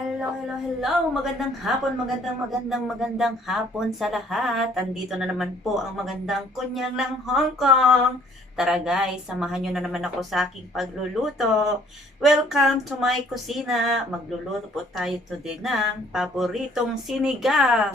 Hello. Magandang hapon sa lahat. Andito na naman po ang magandang kunyang ng Hong Kong. Tara guys, samahan nyo na naman ako sa aking pagluluto. Welcome to my kusina. Magluluto po tayo today ng paboritong sinigang.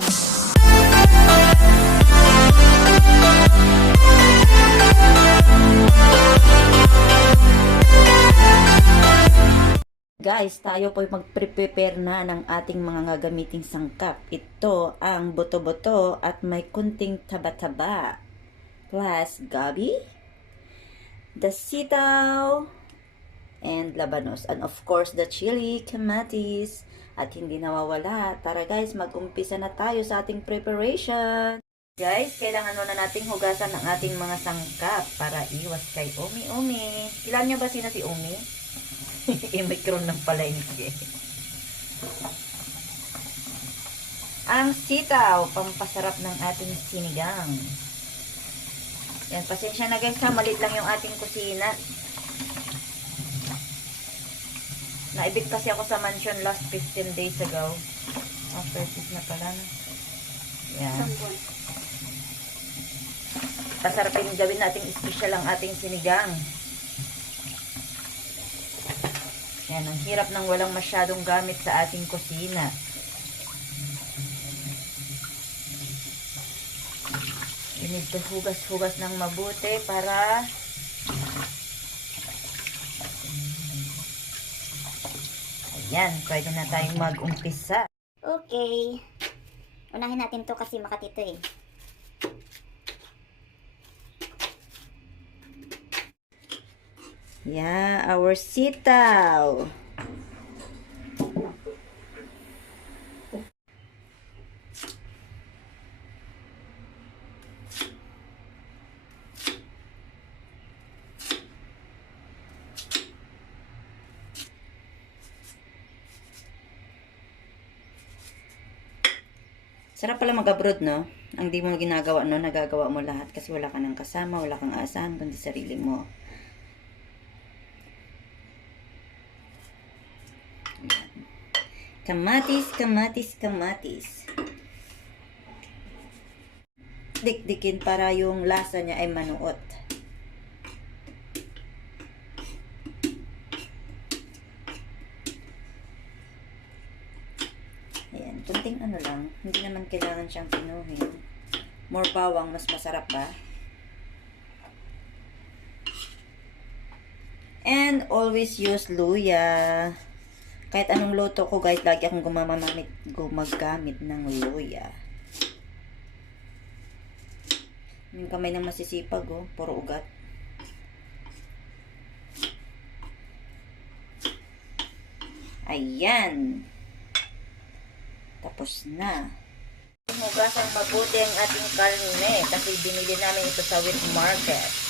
Guys, tayo po mag-prepare na ng ating mga gagamiting sangkap. Ito ang boto-boto at may kunting taba-taba. Plus gabi, the sitaw, and labanos. And of course, the chili, kamatis. At hindi nawawala. Tara guys, mag-umpisa na tayo sa ating preparation. Guys, kailangan muna nating hugasan ang ating mga sangkap para iwas kay umi-umi. Ilan nyo ba sino si Umi? Imikron ng palengke. Ang sitaw, pampasarap ng ating sinigang. Yan, pasensya na guys ha, malit lang yung ating kusina. Naibig kasi ako sa mansion last 15 days ago. Purchase na pala na. Yan. Pasarapin gawin nating special ang ating sinigang. Yan, ang hirap ng walang masyadong gamit sa ating kusina. You need to hugas-hugas ng mabuti para ayan, pwede na tayong mag-umpisa. Okay. Unahin natin to kasi makati to eh. Yeah, our sitaw. Sarap pala mag-abroad, no? Ang di mo ginagawa, no? Nagagawa mo lahat kasi wala ka ng kasama, wala kang asahan, kundi sarili mo. Kamatis. Dikdikin para yung lasa niya ay manuot. Ayan, kunting ano lang. Hindi naman kailangan siyang pinuhin. More bawang, mas masarap ba? And always use luya. Kahit anong luto ko guys, lagi akong gumagamit ng luya. Yung kamay ng masisipag oh, puro ugat. Ayan. Tapos na. Hugasan mabuti ang ating karne kasi binili namin ito sa wet market.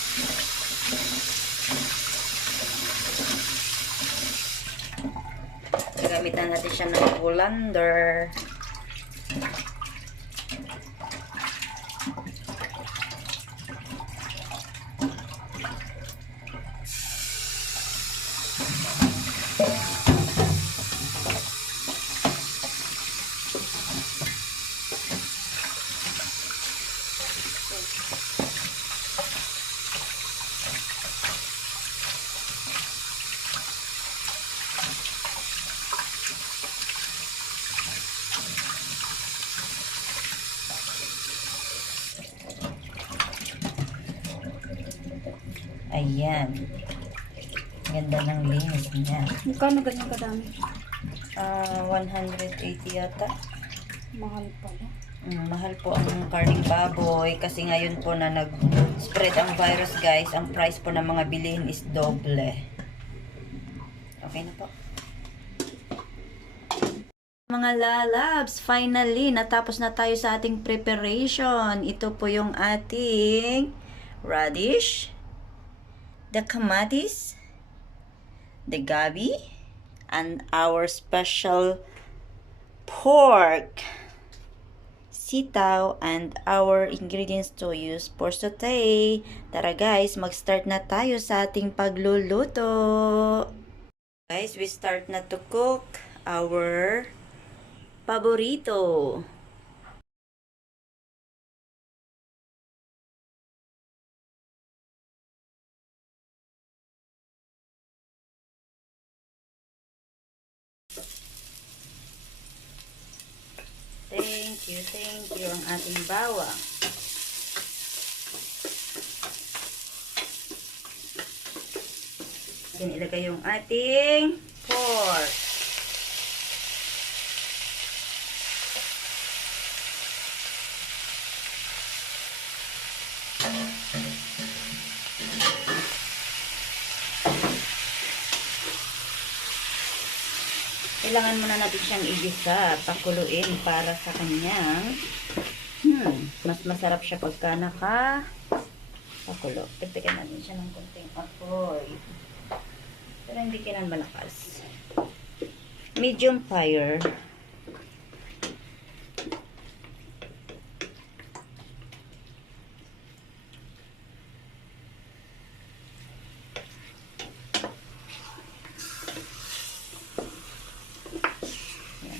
Gamitan natin siya ng colander. Ayan. Ganda ng linis niya. Magkano ganyan kadami? 180 yata. Mahal pala. Mahal po ang karning baboy kasi ngayon po na nag-spread ang virus guys, ang price po ng mga bilihin is doble. Okay na po. Mga lalabs, finally, natapos na tayo sa ating preparation. Ito po yung ating radish, the kamatis, the gabi, and our special pork, sitaw, and our ingredients to use for saute. Tara guys, mag-start na tayo sa ating pagluluto. Guys, we start na to cook our paborito. Thank you ang ating bawang. Then ilagay yung ating pork. Kailangan muna natin siyang igisa, pakuluin para sa kanyang mas masarap siya pagka pakulo. Tipikan natin siya ng konting apoy. Pero hindi kailan malakas. Medium fire.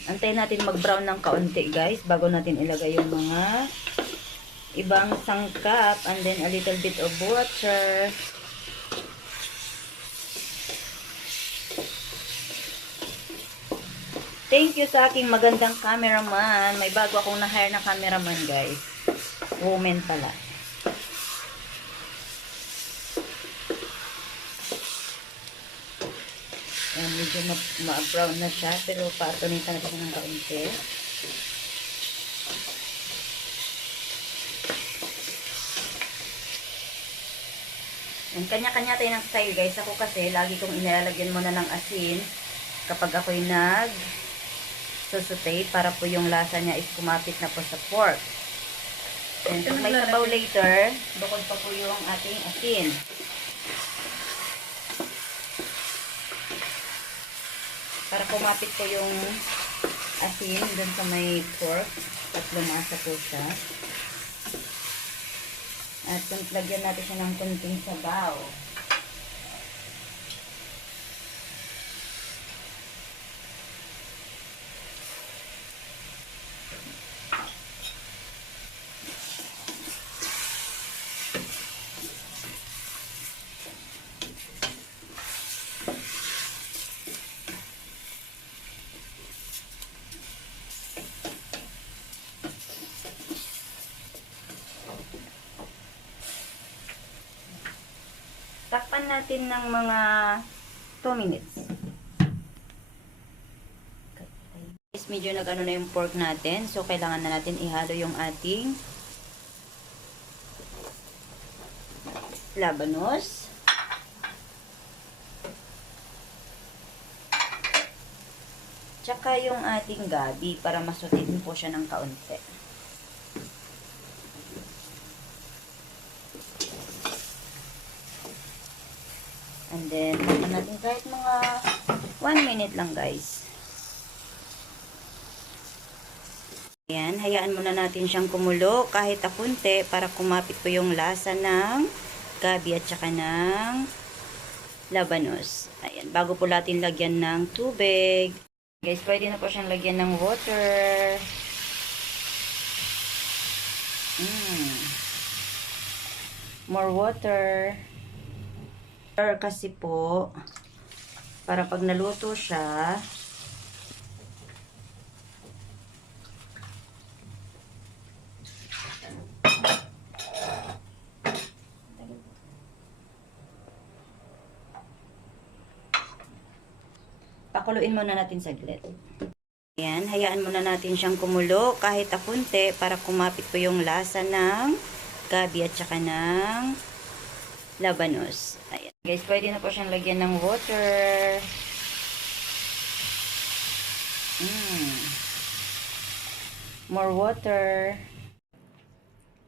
Antayin natin mag-brown ng kaunti guys bago natin ilagay yung mga ibang sangkap, and then a little bit of water. Thank you sa aking magandang cameraman. May bago akong na-hire na cameraman guys. Woman pala. Ayan, medyo ma-brown na siya, pero paatunitan natin ng kaunti. Ayan, kanya-kanya tayo ng style guys. Ako kasi, lagi kong inilalagyan muna ng asin kapag ako'y susutay para po yung lasa niya is kumapit na po sa pork. And pag may sabaw later, bukod pa po yung ating asin. Para kumapit po yung asin dun sa may pork at lumasa po siya. At lagyan natin siya ng kunting sabaw. Takpan natin ng mga 2 minutes. Guys, medyo nag-ano na yung pork natin. So, kailangan na natin ihalo yung ating labanos. Tsaka yung ating gabi para masutin po siya ng kaunti. And then, takpan natin kahit mga 1 minute lang guys. Ayan, hayaan muna natin siyang kumulo kahit akunti para kumapit po yung lasa ng gabi at saka ng labanos. Ayan, bago po natin lagyan ng tubig. Guys, pwede na po siyang lagyan ng water. More water. Kasi po, para pag naluto siya, pakuluin muna natin saglit. Ayan, hayaan muna natin siyang kumulo kahit akunti para kumapit po yung lasa ng gabi at saka ng labanos. Ayan. Guys, pwede na po siyang lagyan ng water. More water.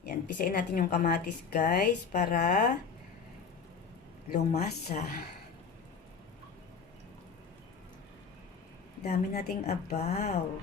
Yan, pisain natin yung kamatis guys para lumasa. Dami nating abaw.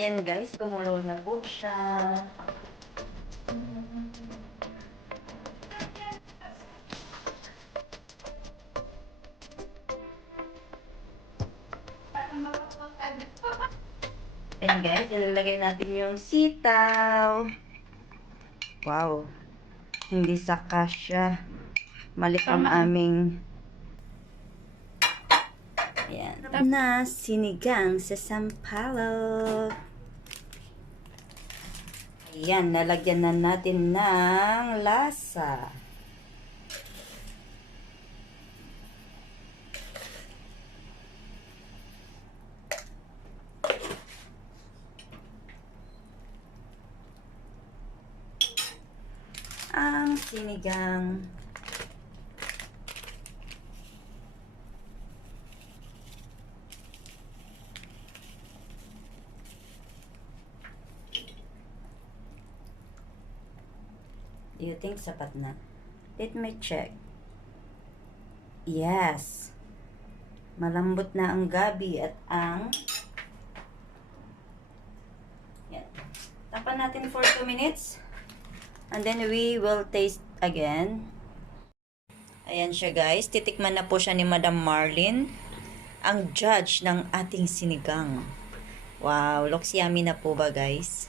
Ayan guys, kumulo na po siya. Ayan guys, ilalagay natin yung sitaw. Wow, hindi sa kasya. Malik ang aming ayan. Na sinigang sa sampalok. Ayan, nalagyan na natin ng lasa. Ang sinigang. Do you think sapat na? Let me check. Yes. Malambot na ang gabi at ang yan. Tapan natin for 2 minutes. And then we will taste again. Ayan siya guys. Titikman na po siya ni Madam Marlene. Ang judge ng ating sinigang. Wow, looks yummy na po ba guys?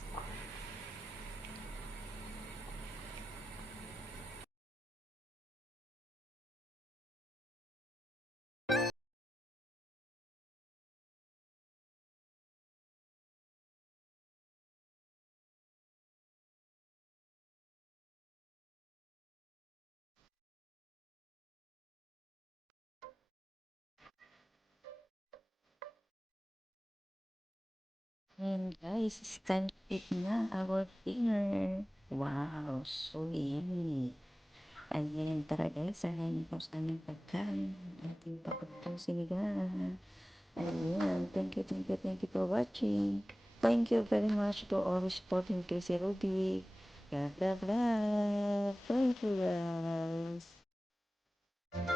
And guys, it's time to eat na our dinner. Wow, so yummy. Ayan, tara guys, ayan po sa aming pagkain. Ating pakuntong sinigang. Ayan, thank you for watching. Thank you very much to all supporting Casey Ruby. God bless. Thank you guys.